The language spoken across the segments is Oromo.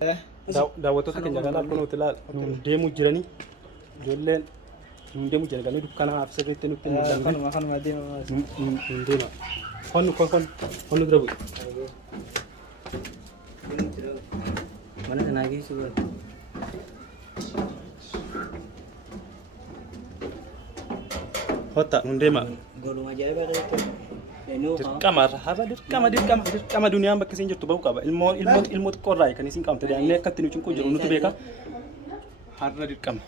daawwattoota keenya kanaa kun hoteelaa deemuu jiranii ijoolleen deemuu jiranii dukkanaaf sirriitti nutti kanuma deema honnu dura bu'e mana kanaa geessu hotta hundeema godhuma ajaa'ibaa dirqama duniyaan bakka isin jirtu bahuu qaba ilmoo xiqqoorraa kan isin qabte daa'imni akkatti nu cinquu jiru nuti beeka har'a dirqama.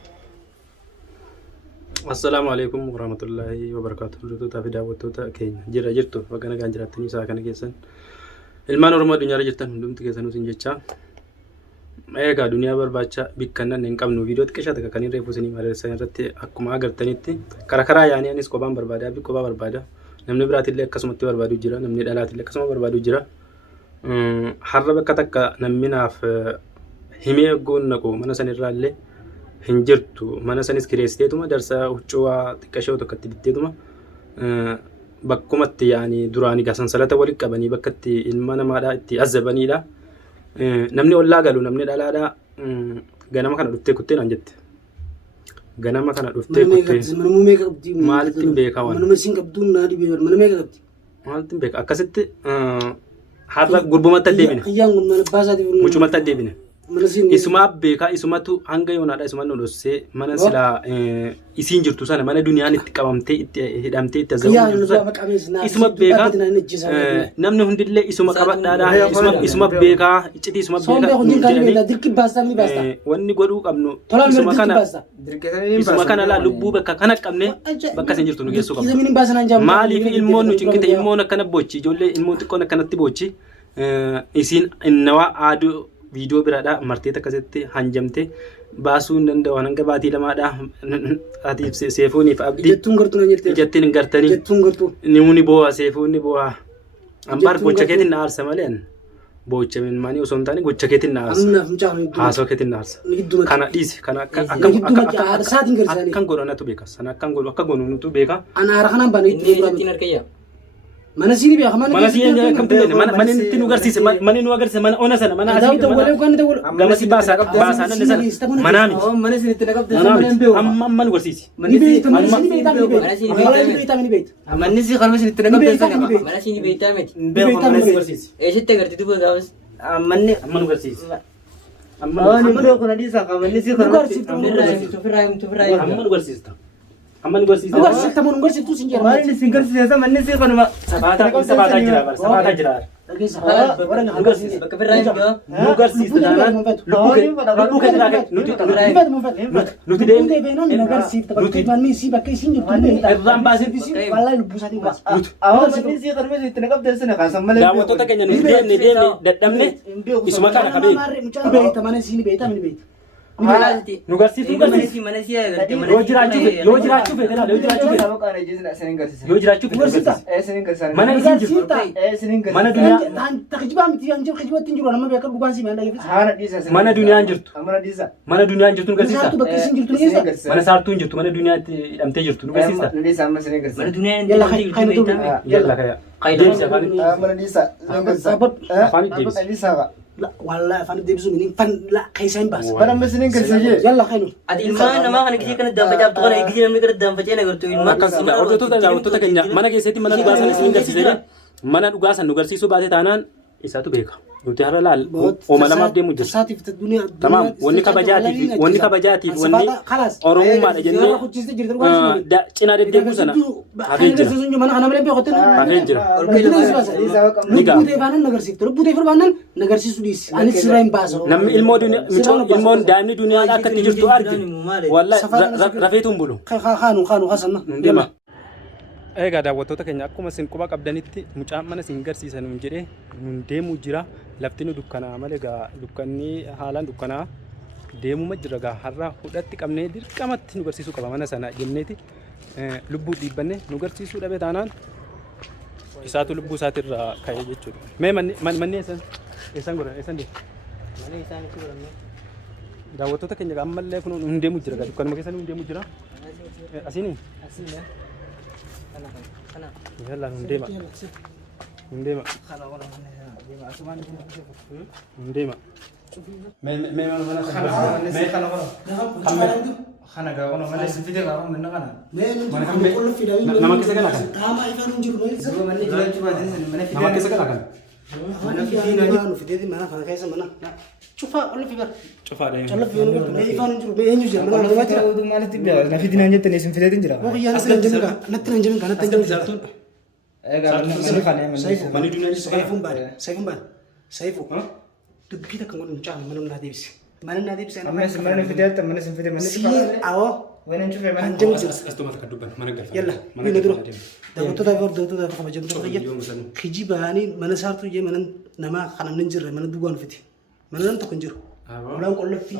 Assalaamu alaikum warahmatullahi wabarakatuh. Hordoftoota fi daawwattoota keenya jirtu bakka nagaan jiraatanii isaa kana keessan ilmaan Oromoo addunyaarra jirtan hundumti keessanuu isin jechaa eegaa duniyaa barbaacha bikkannan hin qabnu viidiyoo xiqqishaa takka kan reefuu isinii mareessan irratti akkuma agartanitti karaa yaanii anis kophaan barbaada abbi kophaa barbaada. Namni biraatillee akkasumatti barbaadu jira namni dhalaatillee akkasuma barbaadu jira har'a bakka takka namni naaf himee eegguun naqu mana sanirraallee hin jirtu mana sanis kireessiteetuma darsa huccuu xiqqashoo tokkotti bitteetuma bakkumatti yaanii duraanii sansalata walitti qabanii bakkatti ilma namaadhaa itti azabaniidha namni ollaa galu namni dhalaadhaa ganama kana dhuftee kuttee naan jette. Ganama kana dhuftee kuttee maalitti hin beekaa waan manuma isin qabduun naa dhibee mana meeqa qabdi maalitti hin beekaa akkasitti har'a gurbumatti addeebine mucumatti addeebine isumaa beekaa isumatu hanga yoonaadha isumaan dhossee mana silaa isiin jirtu sana mana duniyaan itti qabamtee itti hidhamtee itti azabuu isuma beekaa namni hundillee isuma qabadhaadhaa isuma beekaa iccitii isuma beekaa wanni godhuu qabnu isuma kana laa lubbuu bakka kana qabne bakka isin jirtu nu geessuu qabna maaliif ilmoon nu cinqite ilmoon akkana bochi ijoollee ilmoon xiqqoon akkanatti bochi isiin innawaa aaduu viidiyoo biraadhaa martee akkasitti hanjamte baasuu hin danda'u hanga baatii lamaadhaa atiif seefuuniif abdii ijattiin hin gartanii nimni boo'a seefuunni boo'a ambaar gocha keetiin na aarsa malee boocha minmaanii osoo hin taane gocha keetiin na aarsa haasoo keetiin na aarsa kana dhiisi kana akkan godhanatu beeka sana akkan godhu akka godhunutu beeka anaara kanaan baanee mana sini biar mana sini kam tu mana ini nu garsi mana nu agar mana ona sana mana asal gama si bahasa nan sana mana mi mana sini tidak kapten amma nu garsi mana sini mana sini kalau sini tidak kapten sana mana sini beta met mana sini garsi sitte garti tu gawas amma nu garsi amma nu ko na disa ka mana sini kalau garsi tu firai amma nu garsi Aman gua sih. Gua sih tamu nunggu sih tuh singgir. Mana ini singgir sih sama mana sih kan mak. Sabata jira. Oke sahabat. Orang nunggu sih. Keberai juga. Nunggu sih sekarang. Lupa kan lagi. Nuti deh. Nunggu sih. Nuti mana sih pakai singgir. Rambas itu sih. Walau lupa sih bas. Awal mana sih kan masih tidak kapten sana kan sama lagi. Kamu tuh tak kayaknya nuti dia datang nih. Isma kan kabe. Beta mana sini beta mana beta. Nugarsi tu mana sih ya? Yo jirachu fe, mana isin jiru? Mana dunia? Mana dunia anjirtu? Mana dunia anjirtu nugarsi sa? Mana sartu anjirtu? Mana dunia amte jirtu nugarsi sa? Mana dunia anjirtu? Yalla kaya. Dia siapa ni? Mana disa? Apa ni dia? لا والله فانا دي بزوم فن لا كيسين بس انا مسنين كرسي يلا خينو ادي ما انا كذي كان الدم فجاب تقول يجي لما كده الدم فجأة قلت ما ortoota keenya mana keessatti mana dhugaasan isin garsiisee mana dhugaasan nu garsiisuu baate taanaan isaatu beeka nuti har'a laal ooma lamaaf deemu jira saatiif dunia tamam wanni kabajaatiif wanni oromummaadha jennee cinaa deddeebuu sana hafee jira namni ilmoon daa'imni duniyaa akka itti jirtu arge wallahi rafeetuun bulu deema. Egaa daawwattoota keenya akkuma isin quba qabdanitti mucaan mana isin garsiisan nun jedhee nun deemuu jira lafti nu dukkanaa malee egaa dukkanni haalaan dukkanaa deemuma jira egaa har'a hudhatti qabnee dirqamatti nu garsiisuu qaba mana sana jenneeti lubbuu dhiibbanne nu garsiisuu dhabe taanaan isaatu lubbuu isaatirraa ka'ee jechuudha. Mee manni eessan godhan eessan deemu? Mana isaan itti godhanne. Daawwattoota keenya ammallee kun nun deemuu jira egaa dukkanuma keessa nun deemuu jira. Asiini? Asiini. Kana. Yalla hundema. Hundema. Khana ga kono male sifide ga kono menna kana. Nama kisa kana kan? Tama ifan unjur male. Mane jual coba den mane Nama kisa kana kan? Mana fide na fide mana khana kaisa mana. Coba oleh figar. Coba deh. Chalo fide no me ifan unjur be enyu jam mana mana tira. Tu male tibya na fide na jette ne sim fide tin jira. Oh iya natin jamin ka. Natin jamin ka natin jamin Zartun. Ga mane khane Saifu. Mani dunia ni Saifu bar. Saifu bar. Saifu. Tu kita kangon cang mana na debis. Mana na debis. mane fide ta mane sim fide mane Si awo. wenen chufe mane Anjing jir. Astu mata kaduban mana gal. Yalla. Ini dulu. Dapat tu dah kau macam tu aja. Khiji bahani mana sartu je mana nama khanam ninjir mana dugaan fiti. Mana nanti kunjur. Ulang kollo fi.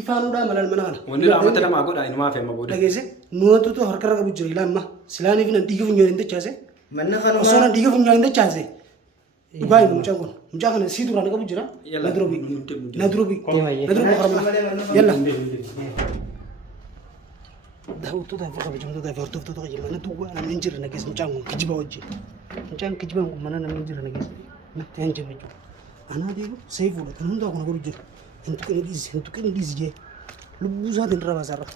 Ifan udah mana mana mana. Wani la mata nama goda ini maaf ya maboda. Lagi sih. Nuo tu harkar kabu juri lama. Silani fi nanti kau nyurin tu case. mane khano Osor nanti kau nyurin tu case. Dubai muncakun. Muncakun si tu rani kabu jura. Nadrobi. Nadrobi. Nadrobi karam. Yalla. Dah tu dah kabu jura dah tu kaji mana tu gua nama ninjir lagi muncakun kijiba wajib. Muncakun kijiba mana nama ninjir lagi. Nanti anjir macam. Anak dia tu safe udah. Kan hendak aku nak berujur. Hentuk ini je. Lu buza din rawa sarah.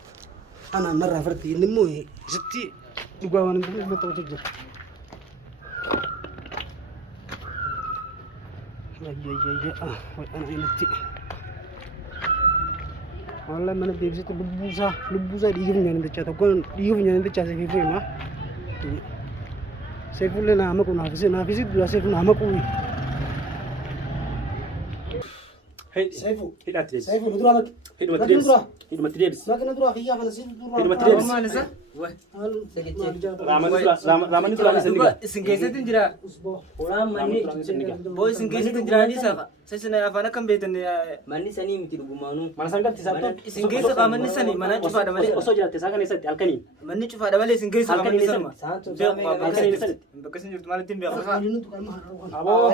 Anak marah berarti ini mau seti. Juga orang itu betul betul. Ya. Anak ini ti. Allah mana dia situ lu buza di hidung jangan tercatat. Kau di hidung jangan tercatat vivo mah. Safe udah nama aku nafis itu dua safe nama aku. Hei, Saifu. Hidat debis. Saifu lu dulu anak. Hidat debis. Hidat debis. Nak kena dulu akhirnya mana sih dulu. Hidat debis. mane sa Raman itu lagi sendiri. singkese tin jira ora mani boy singkese tin jira ni sa sesena afana kan betan ya Mani sani miti dugumanu. Mana sangka tisatu. singkese ka mani sani mana chufa da male Oso jira tisaka ni sati alkani. mani chufa da male singkese ka mani sama Santo Alkani ni sati. bakasin jurt male tin biya Ini tuh kan mahal. Abo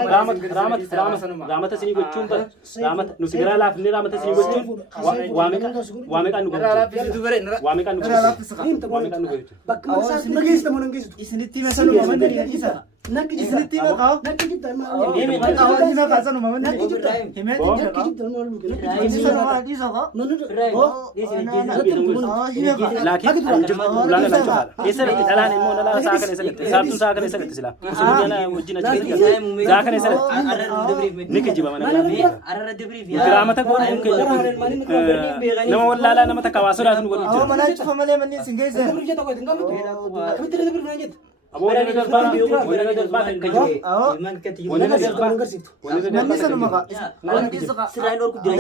ramat sini gochun ba. Ramat nusigara laf ni ramat sini gochun. Wame kan nugo. ara fi du bare nara Wame kan nugo. Ini tuh Wame kan nugo. bak masa lagi itu mau nangis. isniti mesano mamani isa Nak kita isniti ba ka nak kita mah. awa dina ka sanu mamani Nak kita hime nak kita mah lu kan. isa no isa ka Mana Laki ulana la chokala. Esa italan mo na la sakan esa. Sabtun sakan esa sila. Usunya na wajina chika. Sakan esa. Nike jiba mana. Arara debri Gramata ko ke. Nama wallala nama takawasura sun go. awa mana chufa male mani singkese Kita tahu itu enggak betul. Kami tidak berbeda. Abo na ngadal ba. Wala ngadal ba kayo. Iman kati Wala ngadal ba. mani sanu maka sirain or ku dia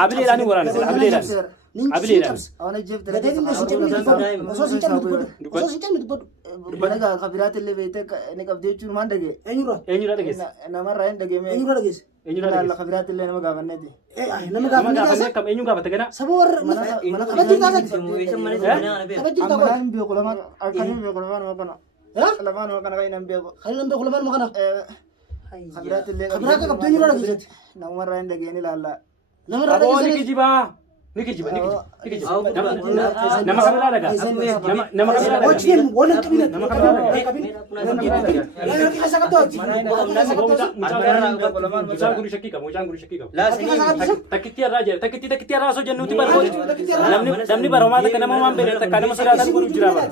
Abli lani waran. Abli lani. Abli lani. awana jeb Gede ini masih cem itu. Masuk sih cem itu. Masuk sih cem itu. bana ga khabirat le bete ne kabde chur man dage Enyura. Enyu ra dagis. na marra dage me Enyura lagi. Enyu ra la dagis. khabirat le nama ga ganne de Nama Nama kami ga kasih. kam enyu ga batagana. Sabor. Mana apa cerita kan? Apa cerita kau? amalan bi qulaman alkanim bi qulaman ma kana Hah? laman ma kana ga inam be Kalian nampak kulaman makan apa? khabirat le Khabirat ka kapten yura lagi. na marra dage ni la la Nama Abo rada niki jiba. Niki jiba. Nama kamera daga. Nama kamera Oh, daga. cim, boleh kabin. Nama kamera daga. Yang kita sakit tuh. Mucang guru shakki ka. La sani Takitiya raso jannuti bar. Namni baroma ta kana mamam bere ta kana masira ta guru jira bar.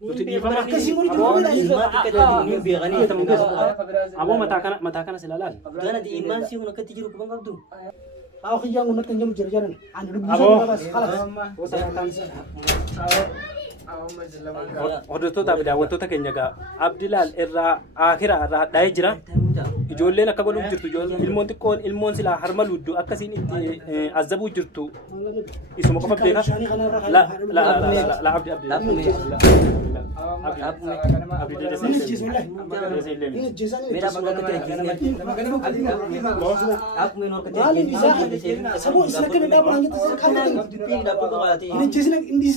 Tuti di fama. Abo mata kana silalan. Gana di iman sih una kati jiru kubang abdu. Aku yang unak tenjam jalan. Anu Abo. Kalas. Hordoftoota fi daawwattoota keenya egaa Abdilaal irraa Akira irraa dhahee jira. Ijoolleen akka godhuuf jirtu ilmoon xiqqoon ilmoon silaa harma ludduu akkasiin itti azabuu jirtu isuma qofa beeka. La abdi Mera baga kati aku main or kati Sabu isna kami dapat langit sekarang. Ini jisna ini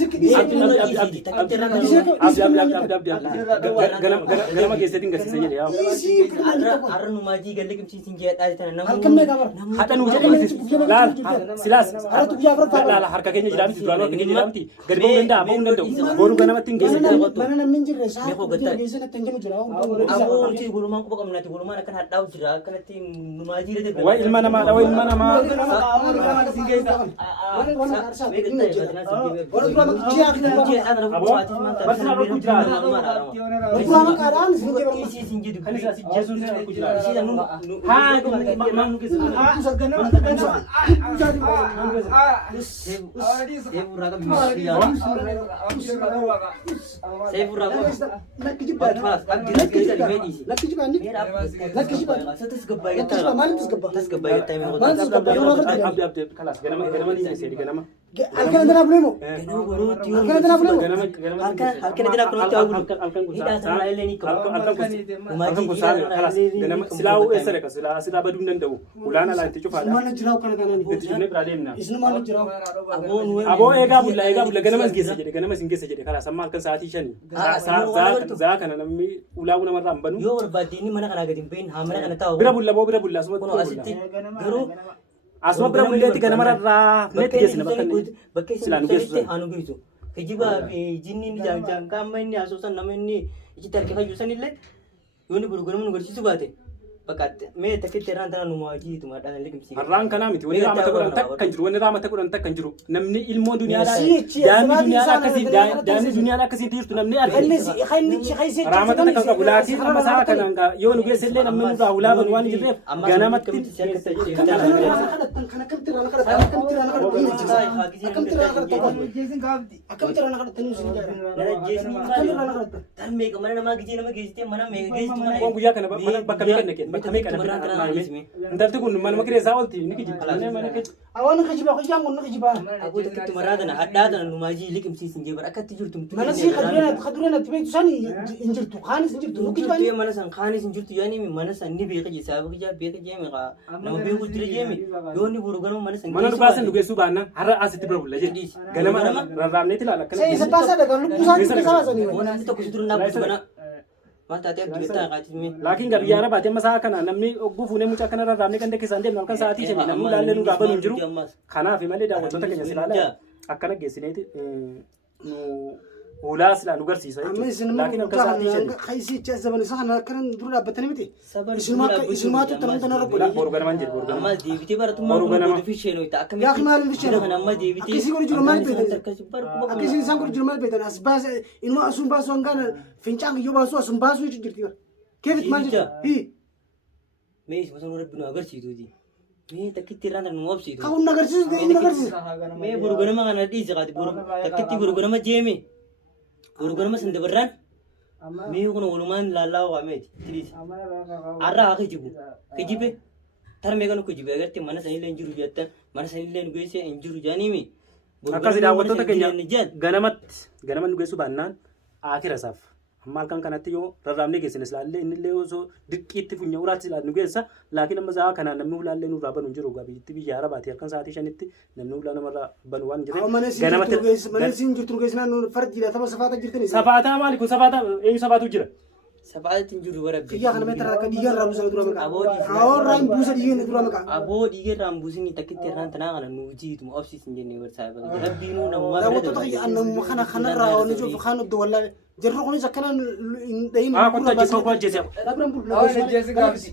Ganama keessatti hin garsiisa jedhe yaa. Arnu maji galle kim sin jiyat aja tanah Halkan mereka bar. Hatta nu jedhe laal silaas laal harka keenya jiraamti duraan harka keenya jiraamti gadi ba'uu danda'a ba'uu hin danda'u booruu ganamatti hin geesse. mana namni hin jirre isaa geessina tanjamu jira Aboo nuti gulumaan quba qabnati gulumaan akkan hadhaa'u jira akkanatti numaa jiire ta'e. Waa ilma namaadha waa ilma namaa. Alkan dana bulemo. Alkan dana bulemo. Halkan dana bulemo. Ida sana eleni ko. Alkan ko silaw esere ka sila badum nan daw. Ulana la ticho fada. Mana jiraw kana kana ni. Ticho ne problem na. Isnu mana jiraw. Abo ega bulla ganama singese jede kala samma alkan saati shani. Za kana namni ulawu namarra ambanu. Yo barbadini mana kana gadin bain hamana kana tawo. Bira bulla suma Kono asitti garuu asuma bira bulleeti ganamarra netti geessina bakka silaan geessu anu geessu kijiba jinni ni jang kamma inni asoosan nama inni itti harka fayyu sanillee yooni gurguramu nu garsiisu baate bakka mee takkitti irraan tana nu maaji tuma dhaan liqimsi harraan kanaa miti wanni raamata godhan takkan jiru wanni raamata godhan takkan jiru namni ilmoo duniyaadhaa daa'imni duniyaadhaa akkasii tiirtu namni arginu raamata takkan qabu laatii amma saa kanaan gaa yoo nu geesse illee namni nurraa hulaaban waan jirreef ganamatti guyyaa kana bakka meeqa intalti kun manuma kireessaa oolti ni kijibti Awan kajiba kajang mun kajiba. Aku tak marada na hadda na numaji liqimsi sinje bar akatti jirtu Mana si khadrena tibay tusani injirtu khanis injirtu nukiba ni mana san khanis injirtu yani mi mana san ni be kaji sabu kaja be kaji mi ka na be ku dire jemi yoni burugano mana san mana dubasan dugesu banna har asiti brabulla je ganama rarramne tilala kana sai pasa daga lupusan sani wona ta kusidur na bana Mata tiap kita kacim mi. Lakin gak biara baca masalah kana namni ogbu fune mucha kana rarramne kan deke sande nalkan saati je namni lalle nu gaban unjuru kana fi male da wato ta kenya silala akkana gesineti ulas la nu garsiisa lakin nalkan saati je khaisi cha zaman sana kan duru abatani miti ismatu tanan tanan rabbu borgana manjir borgana amma dibiti baratu ma ko fi sheno ita akami ya khimal fi sheno kana amma dibiti akisi ko juru mal beten akisi san ko juru mal beten asbas inma asum baso ngana fincang yo baso asum baso jirti kevit manjir hi me is masan rabbu no agar situ di me takiti randa no opsi kau nagarsis me burugana ma kana di zakati burug takiti burugana ma jemi burugana ma sande barran me kono uluman lalaw amet tris arra akijibu kijibe tar me kono kijibe agarti mana sanile injuru jatta mana sanile ngese injuru jani mi akkasi daawwattoota keenya ganaman nu geessu baannaan akira saf amma kan kanatti yoo rarraamne geessine silaalle innillee osoo dirqiitti funya uraatti silaa nu geessa laakiin amma zaa kanaan namni ulaallee nurraa banu hin jiru gabiitti biyya arabaati halkan sa'aatii shanitti namni ulaa namarraa banu waan jireef mana siin jirtu geessinaan nu fardiidha tapha safaata jirtani safaataa maali kun safaataa eenyu safaatu jira Sabatin juru warabbi. Iya kana metra ka digan rambusa dura maka. Awon rambusa digan dura maka. Abo digan rambusa ni takit ran tanang kana nuji tu opsi sinjeni bersama. Rabbi nu nama. Da wato taki annam khana khana rawo ni jo khana do wala jarro khoni zakana dayin. Ah kunta jiso ko jese. Labram bul. Oh jese gabsi.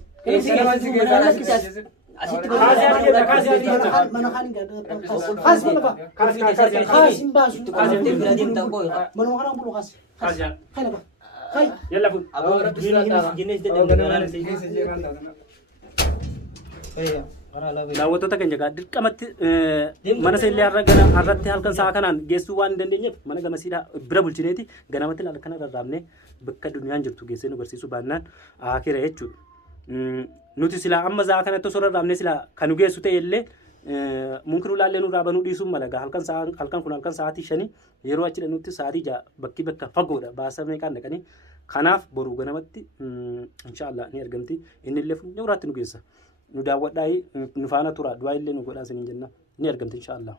Mana khani ga. Khas mana ba? Khas imbasu. Mana khana bulu khas. Khas ya. Khana ba. Hai, yalla fu. Abo jenis dia dengan daawwattoota keenya gaa dirqamatti mana seellee harratti halkan sa'a kanaan geessuu waan hin dandeenyeef mana gamasiidhaa bira bulchineeti ganamatti halkan rarraabne bakka duniyaan jirtu geessee nu barsiisuu baannaan akira jechuudha. Nuti silaa amma sa'a kanatti osoo rarraabne silaa kan nu geessu ta'e illee mungkin ulaallee nurraa banuu dhiisuun mala gaa halkan kun halkan sa'aatii 5 yeroo achi dhanutti sa'aatii 6 bakka fagoodha baasa meeqaan dhaqanii kanaaf boruu ganamatti inshaallah ni argamti inni illee funyoo uraatti nu geessa nu daawwadhaa nu faana tura du'aa illee nu godhaa siniin jenna ni argamti inshaallah.